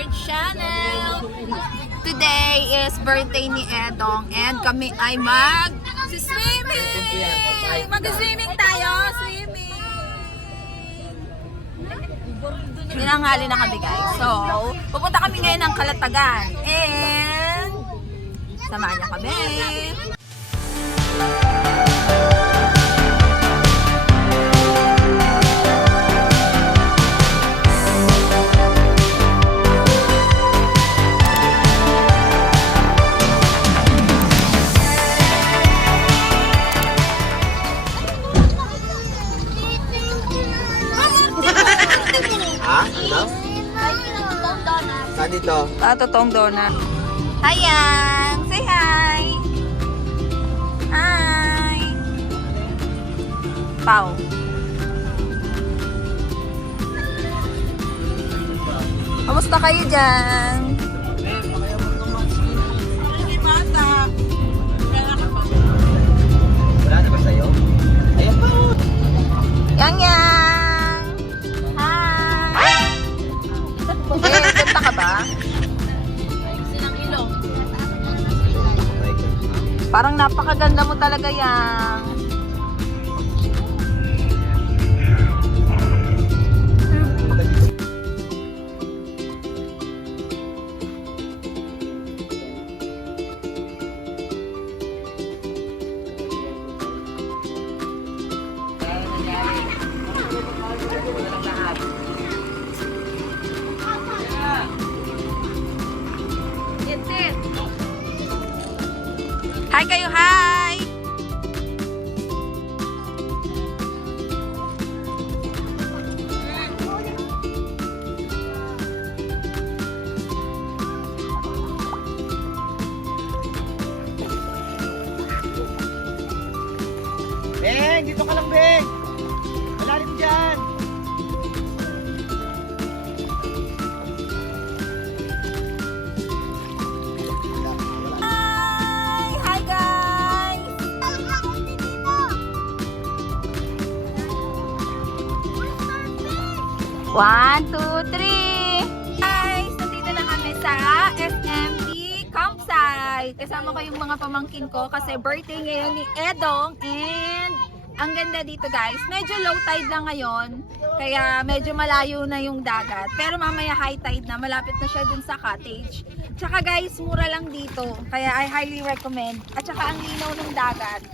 our channel! Today is birthday ni Edong and kami ay mag-swimming! Mag-swimming tayo! Swimming! Ninanghali na kami guys. So, pupunta kami ngayon ng Kalatagan and samahan niyo kami! Saan dito? Totoong donut. Hi, Yang! Say hi! Hi! Pau. Kamusta kayo dyan? Wala na ba sa'yo? Ayan pa! Yang Yang! Hi! Punta ka ba? Parang napakaganda mo talaga, Yang. Hi kayo, hi! Beng! Dito ka lang, Beng! Malalim dyan! Hi guys! One, two, three! Guys, nandito na kami sa SMT Campsite. Kasama ko yung mga pamangkin ko kasi birthday ngayon ni Edong and ang ganda dito guys. Medyo low tide lang ngayon kaya medyo malayo na yung dagat. Pero mamaya high tide na, malapit na siya dun sa cottage. Tsaka guys, mura lang dito kaya I highly recommend. At tsaka ang linaw ng dagat.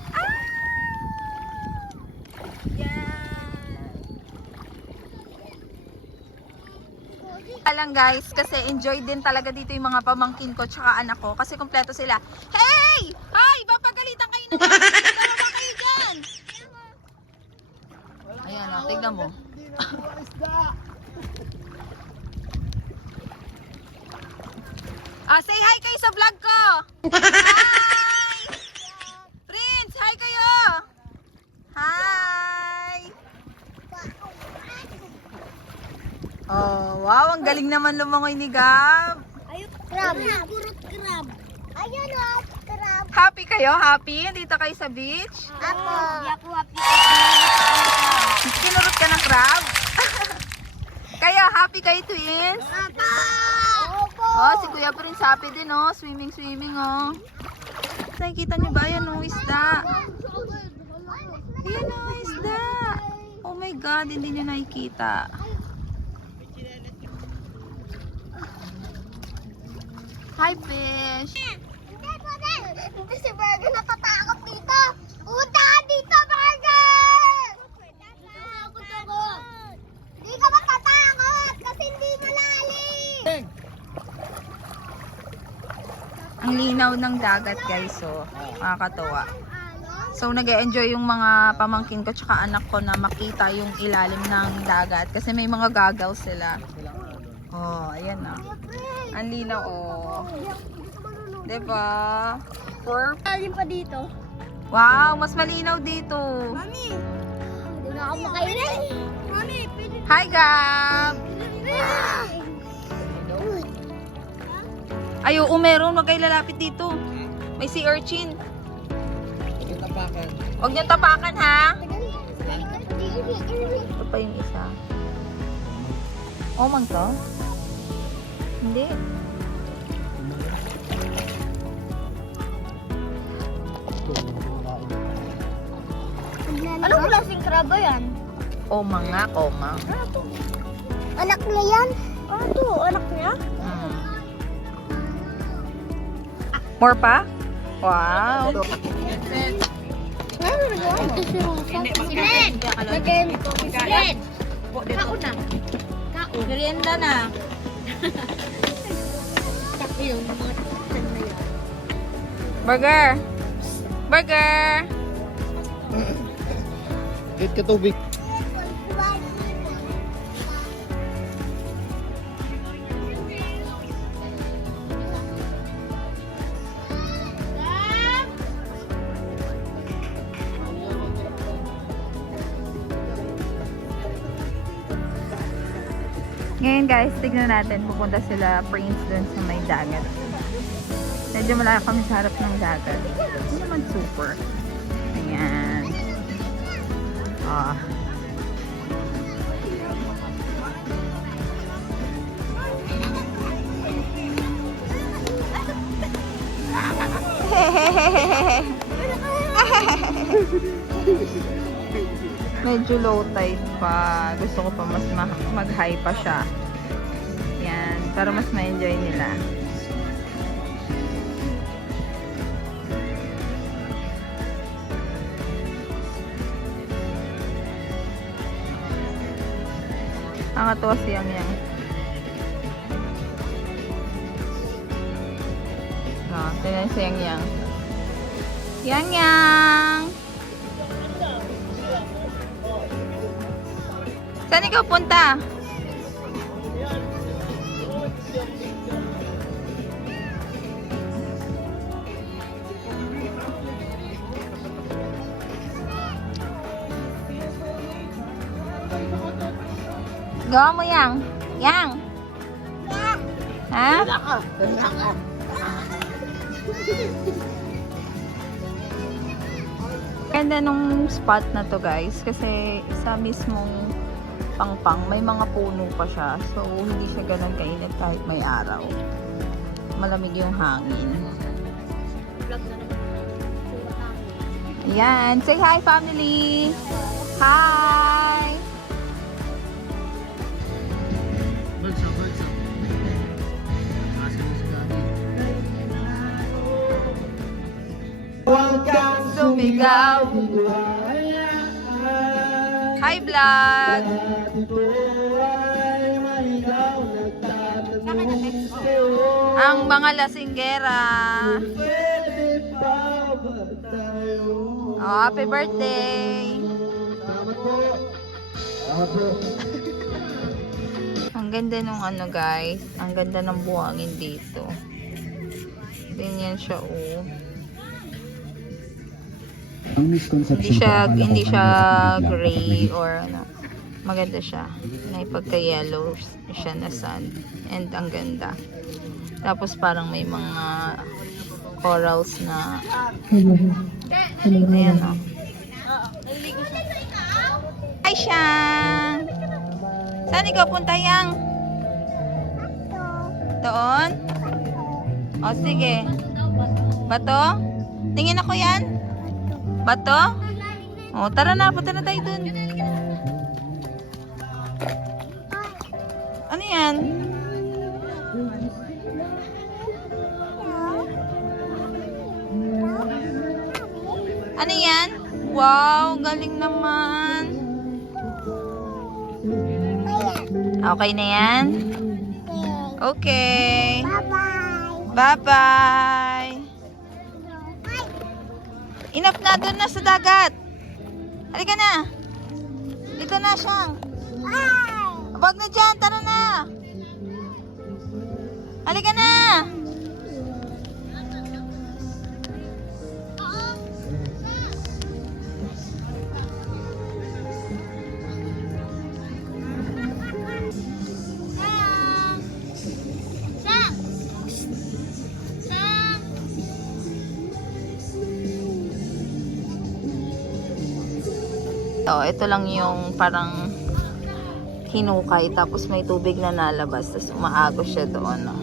Lang guys, kasi enjoy din talaga dito yung mga pamangkin ko tsaka anak ko kasi kompleto sila. Hey! Hi! Papagalitan kayo na dalawa kayo dyan! Ayan o, tignan mo. Say hi kayo sa vlog ko! Hi! Prince, hi kayo! Hi! Oh, wow, ang galing naman lumangoy ni Gab. Ayun, crab. Purot crab. Ayun o, crab. Happy kayo? Happy? Dito kayo sa beach? Apo. Hindi ako happy. Kinurot ka ng crab? Kayo, happy kayo twins? Apo. Opo. Oh, si Kuya Prince happy din oh. Swimming, oh. Nakikita niyo ba? Ayan oh, isda. Ayan oh, isda. Oh my God, hindi niyo nakikita. Hi, fish. Hindi si Burger natatakot dito. Punta ka dito, Burger! Hindi ka matatakot kasi hindi malalim. Ang linaw ng dagat guys, oh. Nakakatuwa. So, nag-enjoy yung mga pamangkin ko tsaka anak ko na makita yung ilalim ng dagat kasi may mga gagaw sila. Oh, ayan na. Ang linaw, oh. Diba? Malalim pa dito. Wow, mas malinaw dito. Mami! Hindi na ako makainin. Mami, pwede. Hi, Gab! Ay, oo, meron. Huwag kayo lalapit dito. May sea urchin. Yung tapakan. Huwag niyong tapakan, ha? Ito pa yung isa. Oh, man to? Hindi. Anong klaseng kraba yan? Oma nga, oma. Anak niya yan? Anak niya? More pa? Wow. Silen! Silen! Kaon na. Merienda na. Burger. Burger. Hit ka tubig. Ngayon guys, tignan natin. Pupunta sila Prince dun sa may dagat. Medyo malaki kami sa harap ng dagat. Hindi naman super. Ayan. Ah. Medyo low tide pa. Gusto ko pa mas mag-high pa siya. Yan. Para mas ma-enjoy nila. Nakakatuwa si Yang Yang. Tingnan si Yang Yang. Yang Yang! Saan ikaw punta? Gawa mo Yang. Yang! Ha? Ganda nung spot na to guys kasi sa mismong pangpang may mga puno pa siya, so hindi siya ganun kainit kahit may araw. Malamig yung hangin. Ayan, say hi family. Hi. Huwag kang Sumigaw. Hi vlog. Ang mga lasinggera. Oh, happy birthday. Ang ganda nung ano guys. Ang ganda ng buhangin dito. Ganyan siya oh. Ang misconception Hindi siya gray or ano. Maganda siya. May pagka-yellow siya na sand. And ang ganda. Tapos parang may mga corals na ayan o. Hi Siyang! Saan ikaw punta Yang? Doon? O sige. Bato? Tingin ako yan? Bato? O tara na, punta na tayo dun. Ano yan? Ano yan? Wow, galing naman. Okay na yan? Okay. Bye-bye. Bye-bye. Enough na, doon na sa dagat. Halika na. Dito na Siyang. Bye. Wag na dyan, tara na. Halika na. So, ito lang yung parang hinukay, tapos may tubig na nalabas, tapos umaagos siya doon. No?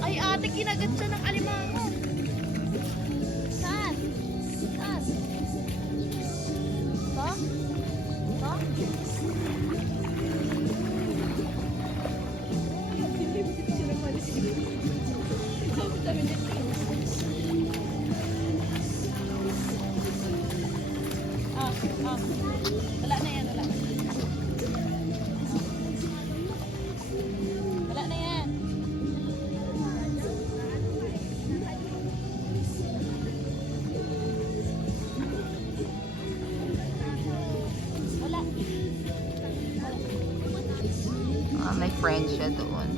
Ay, ate, kinagat siya ng alimango. Saan? Saan? Ba? Ba? Wala na yan, wala. Wala na yan. Wala. May friend siya doon.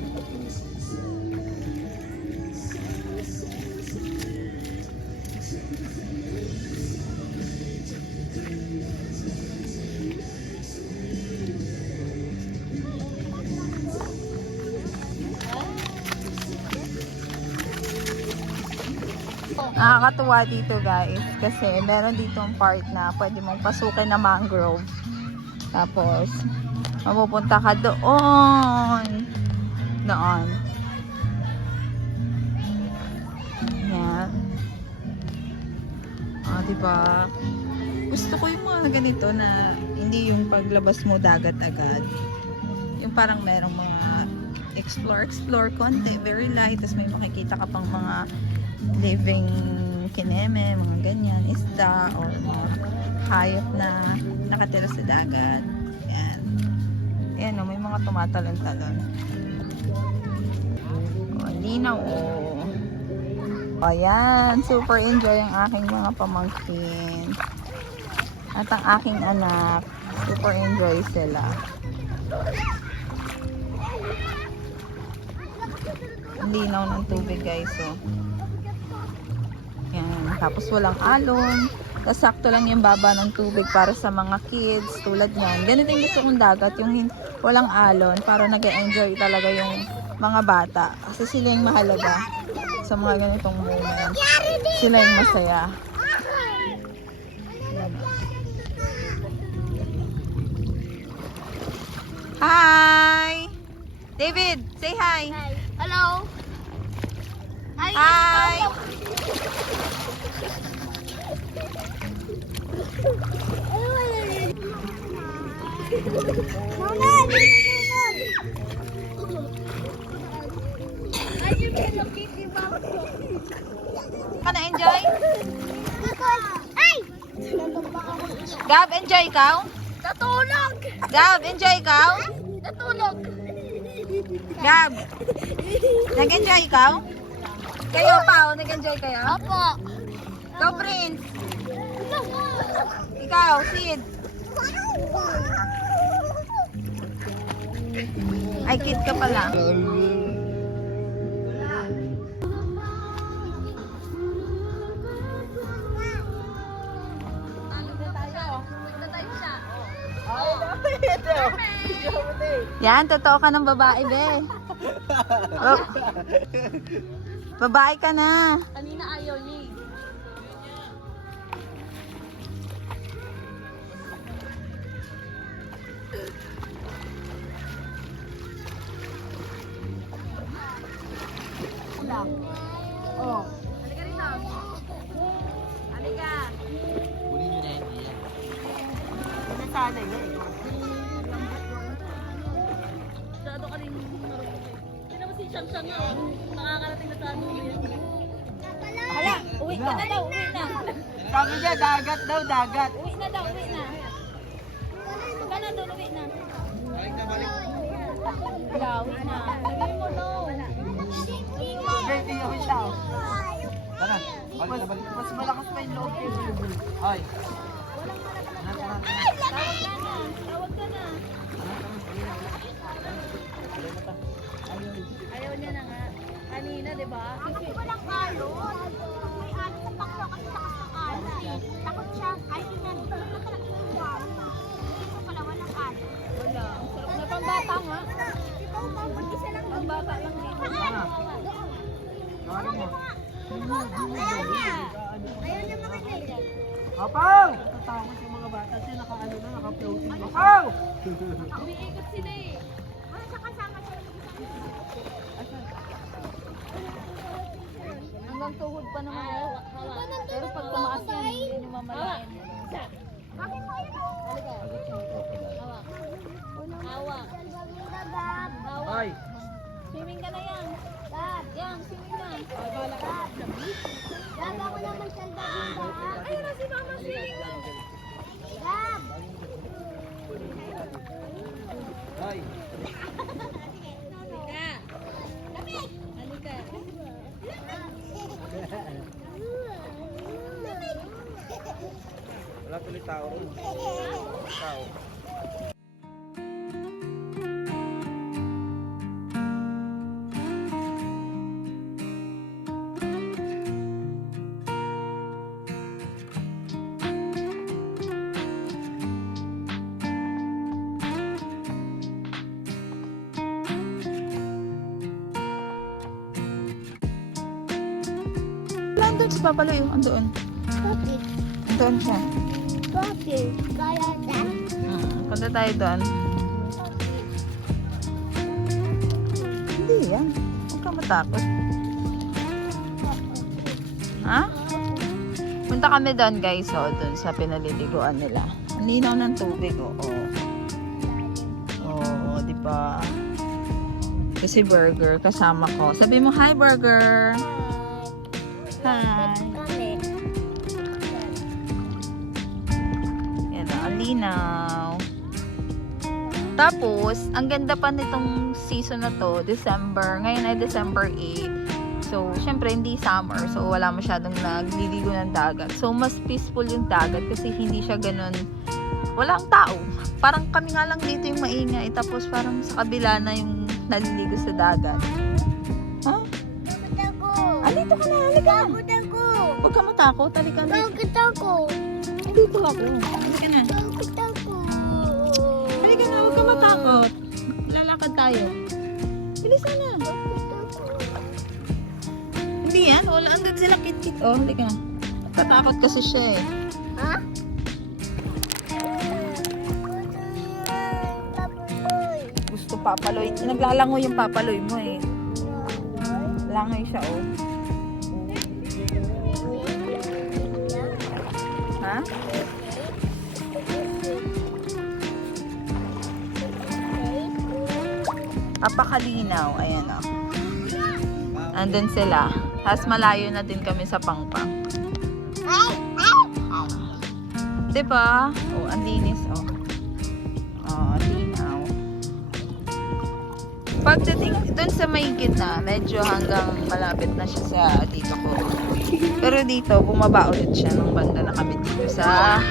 Nakakatuwa dito guys kasi meron ditong part na pwede mong pasukin na mangrove, tapos mapupunta ka doon yan. Diba, gusto ko yung mga ganito na hindi yung paglabas mo dagat agad, yung parang merong mga explore konti, very light, tapos may makikita ka pang mga living kineme, mga ganyan, isda or mga hayop na nakatira sa dagat. Yan. Yan, may mga tumatalon-talon. Linaw, ayan, super enjoy ang aking mga pamangkin. At ang aking anak, super enjoy sila. Ang linaw ng tubig guys, Yan. Tapos walang alon. Tapos sakto lang yung baba ng tubig para sa mga kids. Tulad niyan. Ganito yung gusto kong dagat. Yung walang alon. Para nag-enjoy talaga yung mga bata. Kasi sila yung mahalaga sa mga ganitong moment. Sila yung masaya. Hi! David, say hi! Hello. Hi! Mama, Ka na-enjoy? Ay! Gab, enjoy ikaw? Natulog! Gab, enjoy ikaw? Natulog! Gab, nag-enjoy ikaw? Kayo pa, nag-enjoy kayo? Opo! Go, Prince! Ikaw, Sid! Ay, kid ka pala. Yan, totoo ka ng babae, be. Oh. Babae ka na. Kanina ayaw niya. Oh. Halika rito. Halika. Kunin nyo na yan. Nasana niya. Masyado ka rin marunong. Hindi naman si Shamsham nga. Nakakarating na sa ano yun. Hala, uwi ka na daw, uwi na. Sabi niya, dagat daw, dagat. Uwi na daw, uwi na. Huwag ka na doon, uwi na. Wala, uwi na. Sabihin mo no. Birthday ako siya. Tara, balik na balik. Mas malakas pa yung loob niya. Ay. Tawag ka na. Tawag ka na. Ayaw niya na nga. Kanina, di ba? Kasi walang kalon. May ano sa pakso kasi takas na kalon. Takot siya. Ay, tingnan. Ito pala walang kalon. Wala. Ang sarap na pambata nga. Ikaw ba? Mag-isa lang. Pambata lang dito. Tawagin mo. Ayaw niya. Ayaw Apaw! Natatakot yung mga bata kasi naka-ano na, naka-floating. Apaw! Umiikot sila eh. Hanggang tuhod pa naman. Pero pag tumaas yan, hindi nyo mamalayan. Hawak. Ay! Swimming ka na yan. Yan, swimming na. Ayun na si Mama swimming na. Ay! Halika. Wala tuloy tao ron. Tao. Andun si Papa Loy, andoon. Andoon siya. Punta tayo doon. Hindi yan. Huwag ka matakot. Ha? Punta kami doon guys, doon sa pinaliliguan nila. Ang linaw ng tubig, Oo, di ba? Kasi Burger, kasama ko. Sabi mo, hi Burger! Hi! Yan na, ang linaw. Tapos, ang ganda pa nitong season na to, December. Ngayon ay December 8. So, syempre, hindi summer. So, wala masyadong nagliligo ng dagat. So, mas peaceful yung dagat kasi hindi siya ganun. Walang tao. Parang kami nga lang dito yung maingay. Tapos, parang sa kabila na yung naliligo sa dagat. Ha? Alito ka na, halika. Huwag ka matakot, halika na. Dito ako. Halika na. Halika na, huwag ka matakot. Lalakad tayo. Bilisan na. Hindi yan, wala. Andun sila kit-kit. Oh, halika na. Tatakot kasi siya eh. Gusto papaloy. Naglalangoy yung papaloy mo eh. Langoy siya oh. Ha? Apakalinaw. Ayan o. Andun sila. Tapos malayo na din kami sa Pangpang. Diba? Oh, ang linis oh. Oh, linaw. Pagdating dun sa may gitna, medyo hanggang malapit na siya sa dito ko. Pero dito, bumaba ulit siya nung banda na kami dito sa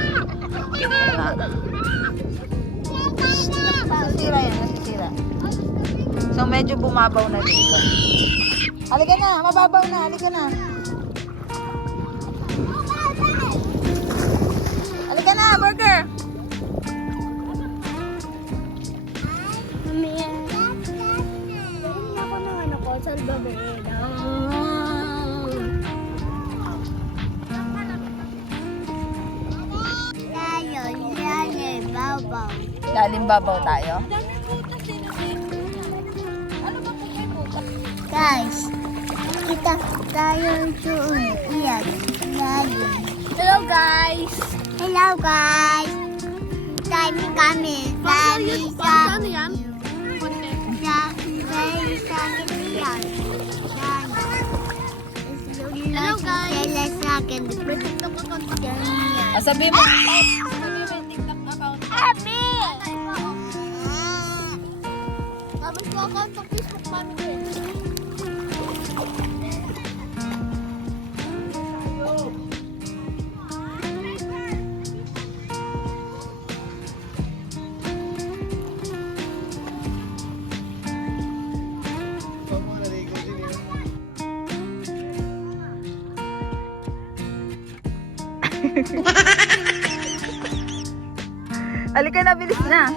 gitna. Nasisira yan, nasisira. So, medyo bumabaw na dito. Halika na, mababaw na, halika na. Halika na, Burger! Lalim babaw tayo. Guys, kita tayo doon. Iyan. Lalim. Hello guys. Hello guys. Dami kami. Dami sa yan. Hello guys. Sabi mo, yung TikTok account. Happy! Tapos ko account sa Facebook mami ko eh. Halika na, bilis na.